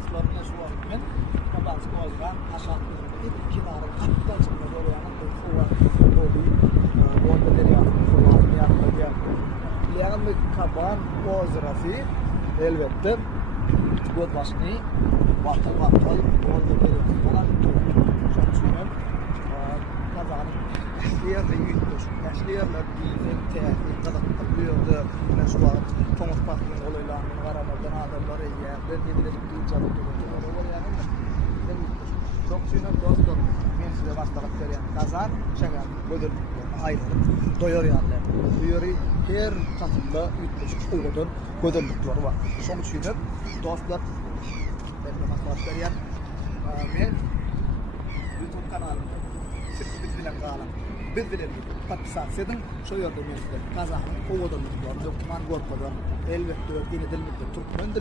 dostlarına şu var men babası ozgan aşağıda iki tane çıktan çıkma doğruyanın bir kuva dobi orada derya kuva yanında geldi. Leğen bir kaban ozrası elbette göt başını batıl orada derya falan şansıyorum. Kazanın yaşlıyerle yürütmüş. Yaşlıyerler bildiğin tehdit kadar büyüdü. Ben şu an Thomas Park'ın olaylarını karamadan adamları yerden yedilecek değil canım. Çok suyunun dostum. Ben size başlamak veriyorum. Kazan, şeker, bödür, ayrılık, doyur yerler. Duyuru her kasımda yürütmüş. Uğudun, gödürlükleri var. Son suyunun dostlar. Ben de başlamak veriyorum. Ben YouTube kanalımda biz bilen qalan. Biz bilen patsak sedin şu yerde bizde Kazak'ın oğudun dokman gorpadan elbette yine dilmekte Türkmen